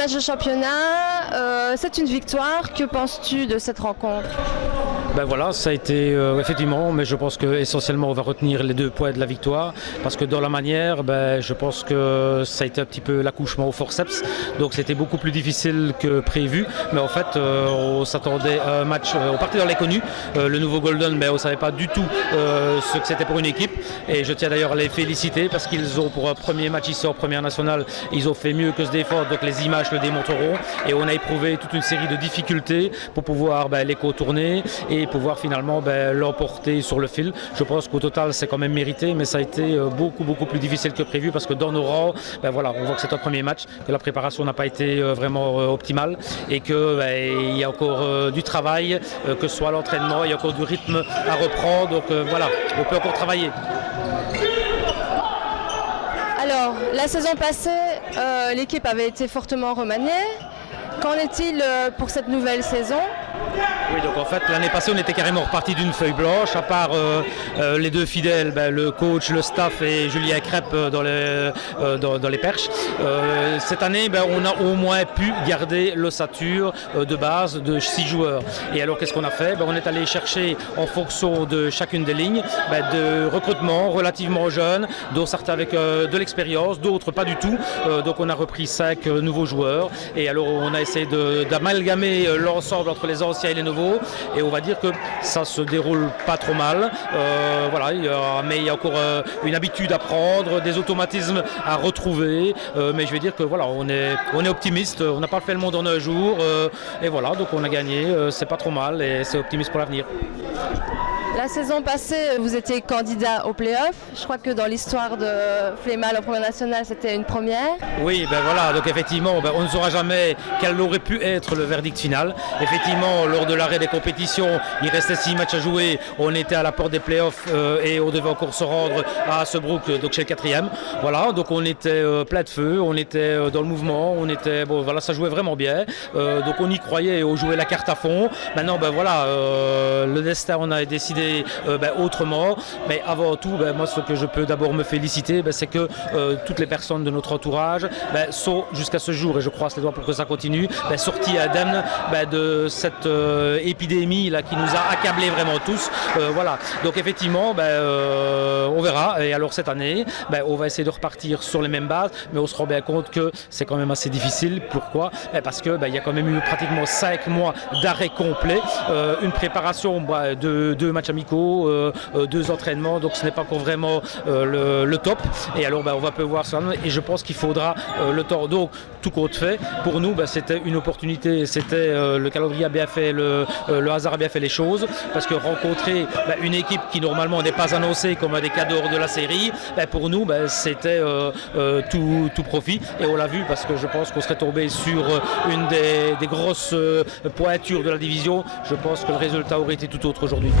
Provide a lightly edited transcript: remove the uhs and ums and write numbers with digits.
match de championnat, c'est une victoire. Que penses-tu de cette rencontre ? Ben voilà, ça a été effectivement, mais je pense qu'essentiellement on va retenir les 2 points de la victoire parce que dans la manière, je pense que ça a été un petit peu l'accouchement au forceps, donc c'était beaucoup plus difficile que prévu, mais en fait on s'attendait à un match, on partait dans l'inconnu, le nouveau Golden, mais on ne savait pas du tout ce que c'était pour une équipe et je tiens d'ailleurs à les féliciter parce qu'ils ont pour un premier match ici en première nationale, ils ont fait mieux que se défendre, donc les images le démontreront et on a éprouvé toute une série de difficultés pour pouvoir les contourner et pouvoir finalement l'emporter sur le fil. Je pense qu'au total c'est quand même mérité, mais ça a été beaucoup plus difficile que prévu parce que dans nos rangs, voilà, on voit que c'est un premier match, que la préparation n'a pas été vraiment optimale et qu'il y a encore du travail, que ce soit à l'entraînement, il y a encore du rythme à reprendre, donc voilà, on peut encore travailler. Alors, la saison passée, l'équipe avait été fortement remaniée. Qu'en est-il pour cette nouvelle saison ? Oui, donc en fait l'année passée on était carrément reparti d'une feuille blanche, à part les 2 fidèles, le coach, le staff et Julien Crêpe dans les perches. Cette année on a au moins pu garder l'ossature de base de 6 joueurs. Et alors qu'est-ce qu'on a fait ? On est allé chercher en fonction de chacune des lignes de recrutement relativement jeunes, dont certains avec de l'expérience, d'autres pas du tout. Donc on a repris 5 nouveaux joueurs et alors on a essayé d'amalgamer l'ensemble entre les anciens et les nouveaux et on va dire que ça se déroule pas trop mal, voilà, mais il y a encore une habitude à prendre, des automatismes à retrouver, mais je vais dire que voilà, on est optimiste, on n'a pas fait le monde en un jour et voilà, donc on a gagné, c'est pas trop mal et c'est optimiste pour l'avenir. La saison passée, vous étiez candidat au play-off. Je crois que dans l'histoire de Flémal en première nationale, c'était une première. Oui, voilà, donc effectivement, on ne saura jamais quel aurait pu être le verdict final. Effectivement, lors de l'arrêt des compétitions, il restait 6 matchs à jouer. On était à la porte des play-offs et on devait encore se rendre à Serbrook, donc chez le 4e. Voilà, donc on était plein de feu, on était dans le mouvement, on était, voilà, ça jouait vraiment bien. Donc on y croyait et on jouait la carte à fond. Maintenant, voilà, le destin, on a décidé autrement, mais avant tout, moi ce que je peux d'abord me féliciter, c'est que toutes les personnes de notre entourage sont jusqu'à ce jour, et je croise les doigts pour que ça continue, sorties indemnes de cette épidémie là qui nous a accablés vraiment tous. Voilà, donc effectivement on verra, et alors cette année on va essayer de repartir sur les mêmes bases, mais on se rend bien compte que c'est quand même assez difficile. Pourquoi ? Parce que il y a quand même eu pratiquement 5 mois d'arrêt complet, une préparation de 2 matchs amicaux, 2 entraînements, donc ce n'est pas encore vraiment le top, et alors on va peu voir ça, et je pense qu'il faudra le temps. Donc tout compte fait, pour nous c'était une opportunité, c'était le calendrier a bien fait, le hasard a bien fait les choses, parce que rencontrer une équipe qui normalement n'est pas annoncée comme un des cadors de la série, pour nous c'était tout profit, et on l'a vu parce que je pense qu'on serait tombé sur une des grosses pointures de la division. Je pense que le résultat aurait été tout autre aujourd'hui.